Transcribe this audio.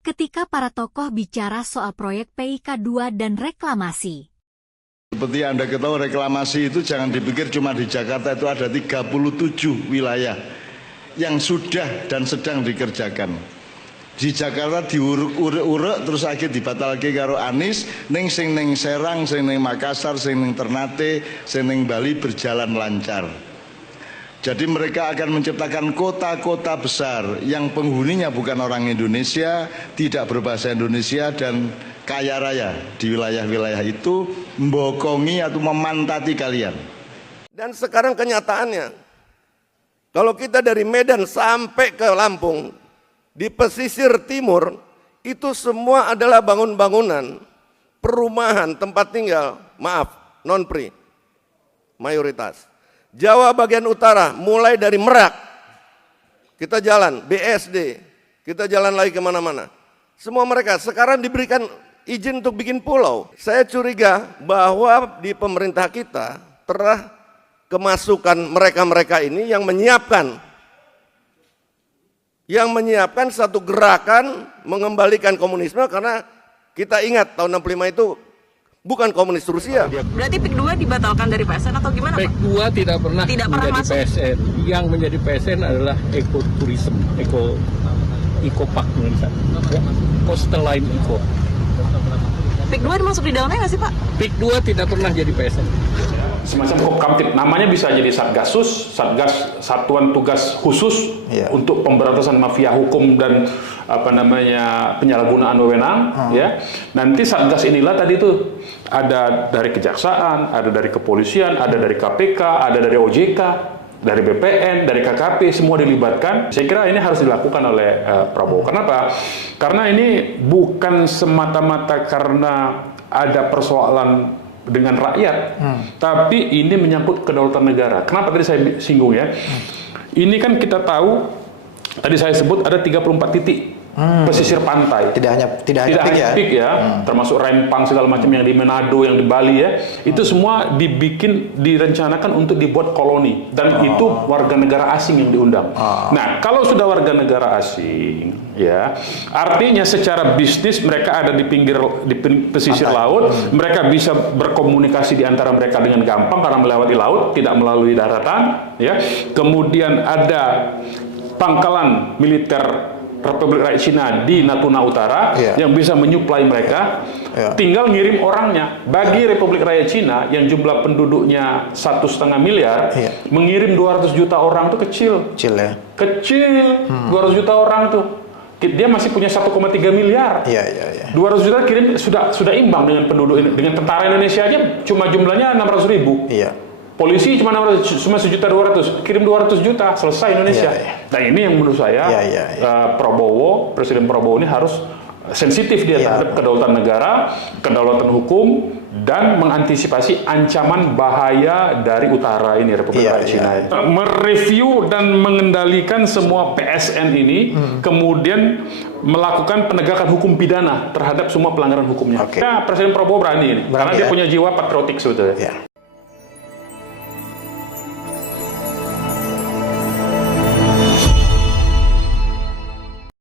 ketika para tokoh bicara soal proyek PIK2 dan reklamasi. Seperti Anda ketahui, reklamasi itu jangan dipikir cuma di Jakarta, itu ada 37 wilayah yang sudah dan sedang dikerjakan. Di Jakarta diurek-urek terus akhir dibatalke karo Anies, sing ning Serang, sing ning Makassar, sing ning Ternate, sing ning Bali berjalan lancar. Jadi mereka akan menciptakan kota-kota besar yang penghuninya bukan orang Indonesia, tidak berbahasa Indonesia dan kaya raya di wilayah-wilayah itu, membokongi atau memantati kalian. Dan sekarang kenyataannya, kalau kita dari Medan sampai ke Lampung, di pesisir timur, itu semua adalah bangunan-bangunan, perumahan, tempat tinggal, maaf, non-pri, mayoritas. Jawa bagian utara, mulai dari Merak, kita jalan, BSD, kita jalan lagi kemana-mana. Semua mereka sekarang diberikan izin untuk bikin pulau. Saya curiga bahwa di pemerintah kita telah kemasukan mereka-mereka ini yang menyiapkan satu gerakan mengembalikan komunisme, karena kita ingat tahun 65 itu bukan komunis Rusia. Berarti PIK2 dibatalkan dari PSN atau gimana, Pak? PIK2 tidak pernah menjadi masuk. PSN. Yang menjadi PSN adalah ekoturism, Eco-Park ya. Coastal Line Eco. PIK2 masuk di dalamnya nggak sih, Pak? PIK2 tidak pernah jadi PSN. Semacam Kopkamtib, namanya bisa jadi Satgasus, Satgas Satuan Tugas Khusus untuk pemberantasan mafia hukum dan penyalahgunaan wewenang, ya. Nanti Satgas inilah tadi itu ada dari kejaksaan, ada dari kepolisian, ada dari KPK, ada dari OJK, dari BPN, dari KKP, semua dilibatkan. Saya kira ini harus dilakukan oleh Prabowo. Kenapa? Karena ini bukan semata-mata karena ada persoalan dengan rakyat, tapi ini menyangkut kedaulatan negara. Kenapa tadi saya singgung ya? Ini kan kita tahu, tadi saya sebut ada 34 titik pesisir pantai. Tidak hanya PIK ya, termasuk Rempang segala macam yang di Manado, yang di Bali ya. Itu semua direncanakan untuk dibuat koloni, dan itu warga negara asing yang diundang. Nah, kalau sudah warga negara asing ya, artinya secara bisnis mereka ada di pesisir laut, mereka bisa berkomunikasi di antara mereka dengan gampang karena melewati laut, tidak melalui daratan ya. Kemudian ada pangkalan militer Republik Rakyat Cina di Natuna Utara yang bisa menyuplai mereka, tinggal ngirim orangnya. Bagi Republik Rakyat Cina yang jumlah penduduknya 1,5 miliar, mengirim 200 juta orang itu kecil. Kecil 200 juta orang tuh. Dia masih punya 1,3 miliar. 200 juta kirim sudah imbang dengan penduduk ini. Dengan tentara Indonesia aja cuma jumlahnya 600.000. Polisi cuma 1.200.000, kirim 200 juta, selesai Indonesia. Nah ini yang menurut saya Presiden Prabowo ini harus sensitif dia terhadap kedaulatan negara, kedaulatan hukum, dan mengantisipasi ancaman bahaya dari utara ini, Republik Rakyat Cina. Mereview dan mengendalikan semua PSN ini, kemudian melakukan penegakan hukum pidana terhadap semua pelanggaran hukumnya. Nah, Presiden Prabowo berani ini, karena dia punya jiwa patriotik sebetulnya.